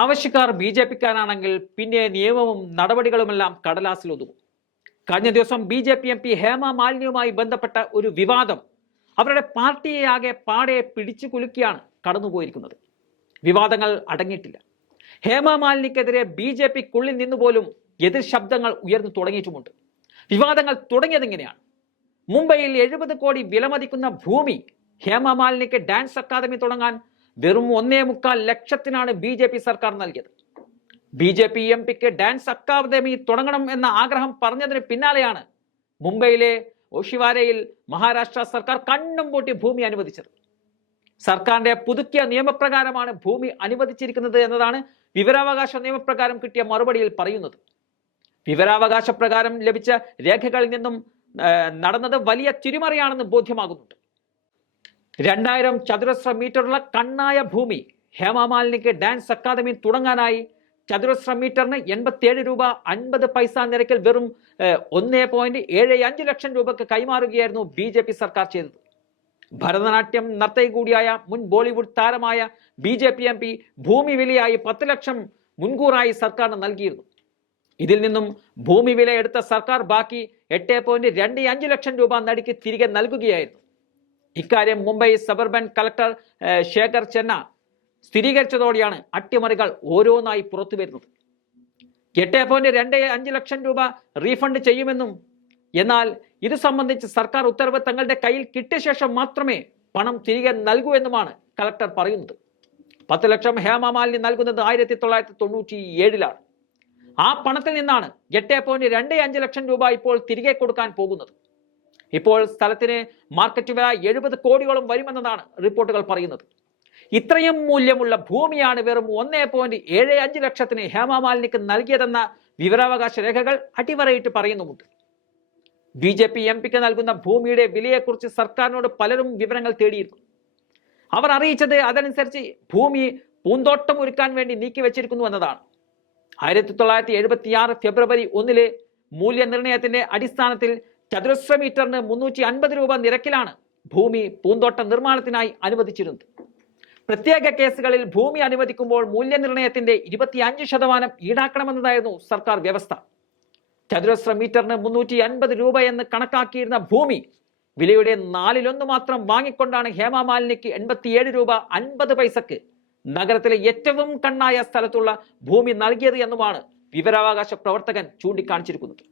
ആവശ്യക്കാർ B J പിക്കാരാണെങ്കിൽ പിന്നെ നിയമവും നടപടികളുമെല്ലാം കടലാസിലൊതുങ്ങും. കഴിഞ്ഞ ദിവസം B J P M P Hema മാലിനിയുമായി ബന്ധപ്പെട്ട ഒരു വിവാദം അവരുടെ പാർട്ടിയെ ആകെ പാടെ പിടിച്ചു കുലുക്കിയാണ് കടന്നുപോയിരിക്കുന്നത്. വിവാദങ്ങൾ അടങ്ങിയിട്ടില്ല. ഹേമ മാലിനിക്കെതിരെ ബി ജെ പിക്കുള്ളിൽ നിന്നുപോലും എതിർ ശബ്ദങ്ങൾ ഉയർന്നു തുടങ്ങിയിട്ടുമുണ്ട്. വിവാദങ്ങൾ തുടങ്ങിയതെങ്ങനെയാണ്? മുംബൈയിൽ 70 കോടി വിലമതിക്കുന്ന ഭൂമി ഹേമ മാലിനിക്ക് ഡാൻസ് അക്കാദമി തുടങ്ങാൻ വെറും 1.25 ലക്ഷത്തിനാണ് ബി ജെ പി സർക്കാർ നൽകിയത്. ബി ജെ പി എം പിക്ക് ഡാൻസ് അക്കാദമി തുടങ്ങണം എന്ന ആഗ്രഹം പറഞ്ഞതിന് പിന്നാലെയാണ് മുംബൈയിലെ ഓഷിവാരയിൽ മഹാരാഷ്ട്ര സർക്കാർ കണ്ണും പൂട്ടി ഭൂമി അനുവദിച്ചത്. സർക്കാരിന്റെ പുതുക്കിയ നിയമപ്രകാരമാണ് ഭൂമി അനുവദിച്ചിരിക്കുന്നത് എന്നതാണ് വിവരാവകാശ നിയമപ്രകാരം കിട്ടിയ മറുപടിയിൽ പറയുന്നത്. വിവരാവകാശ പ്രകാരം ലഭിച്ച രേഖകളിൽ നിന്നും നടന്നത് വലിയ തിരിമറിയാണെന്ന് ബോധ്യമാകുന്നുണ്ട്. 2000 ചതുരശ്ര മീറ്ററുള്ള കണ്ണായ ഭൂമി ഹേമ മാലിനിക്ക് ഡാൻസ് അക്കാദമി തുടങ്ങാനായി ചതുരശ്ര മീറ്ററിന് 87 രൂപ 50 പൈസ നിരക്കിൽ വെറും 1.75 ലക്ഷം രൂപക്ക് കൈമാറുകയായിരുന്നു ബി ജെ പി സർക്കാർ ചെയ്തത്. ഭരതനാട്യം നർത്തകി കൂടിയായ മുൻ ബോളിവുഡ് താരമായ B J P M P ഭൂമി വിലയായി 10 ലക്ഷം മുൻകൂറായി സർക്കാരിന് നൽകിയിരുന്നു. ഇതിൽ നിന്നും ഭൂമി വില എടുത്ത സർക്കാർ ബാക്കി 8.25 ലക്ഷം രൂപ നടിക്ക് തിരികെ നൽകുകയായിരുന്നു. ഇക്കാര്യം മുംബൈ സബർബൻ കളക്ടർ ശേഖർ ചെന്ന സ്ഥിരീകരിച്ചതോടെയാണ് അട്ടിമറികൾ ഓരോന്നായി പുറത്തു വരുന്നത്. 8.25 ലക്ഷം രൂപ റീഫണ്ട് ചെയ്യുമെന്നും എന്നാൽ ഇത് സംബന്ധിച്ച് സർക്കാർ ഉത്തരവ് തങ്ങളുടെ കയ്യിൽ കിട്ടിയ ശേഷം മാത്രമേ പണം തിരികെ നൽകൂ എന്നുമാണ് കളക്ടർ പറയുന്നത്. 10 ലക്ഷം ഹേമ മാലിനി നൽകുന്നത് 1997-ലാണ്. ആ പണത്തിൽ നിന്നാണ് 8.25 ലക്ഷം രൂപ ഇപ്പോൾ തിരികെ കൊടുക്കാൻ പോകുന്നത്. ഇപ്പോൾ സ്ഥലത്തിന് മാർക്കറ്റ് വില 70 കോടിയോളം വരുമെന്നതാണ് റിപ്പോർട്ടുകൾ പറയുന്നത്. ഇത്രയും മൂല്യമുള്ള ഭൂമിയാണ് വെറും 1.75 ലക്ഷത്തിന് ഹേമ മാലിനിക്ക് നൽകിയതെന്ന വിവരാവകാശ രേഖകൾ അടിവരയിട്ട് പറയുന്നുമുണ്ട്. ബി ജെ പി എം പിക്ക് നൽകുന്ന ഭൂമിയുടെ വിലയെക്കുറിച്ച് സർക്കാരിനോട് പലരും വിവരങ്ങൾ തേടിയിരുന്നു. അവർ അറിയിച്ചത് അതനുസരിച്ച് ഭൂമി പൂന്തോട്ടം ഒരുക്കാൻ വേണ്ടി നീക്കിവെച്ചിരിക്കുന്നു എന്നതാണ്. 1976 ഫെബ്രുവരി 1 മൂല്യനിർണയത്തിന്റെ അടിസ്ഥാനത്തിൽ ചതുരശ്ര മീറ്ററിന് 350 രൂപ നിരക്കിലാണ് ഭൂമി പൂന്തോട്ട നിർമ്മാണത്തിനായി അനുവദിച്ചിരുന്നത്. പ്രത്യേക കേസുകളിൽ ഭൂമി അനുവദിക്കുമ്പോൾ മൂല്യനിർണയത്തിന്റെ 25% ഈടാക്കണമെന്നതായിരുന്നു സർക്കാർ വ്യവസ്ഥ. ചതുരശ്ര മീറ്ററിന് 350 രൂപ എന്ന് കണക്കാക്കിയിരുന്ന ഭൂമി വിലയുടെ 1/4 മാത്രം വാങ്ങിക്കൊണ്ടാണ് ഹേമ മാലിനിക്ക് 87 രൂപ 50 പൈസക്ക് നഗരത്തിലെ ഏറ്റവും കണ്ണായ സ്ഥലത്തുള്ള ഭൂമി നൽകിയത് എന്നുമാണ് വിവരാവകാശ പ്രവർത്തകൻ ചൂണ്ടിക്കാണിച്ചിരിക്കുന്നത്.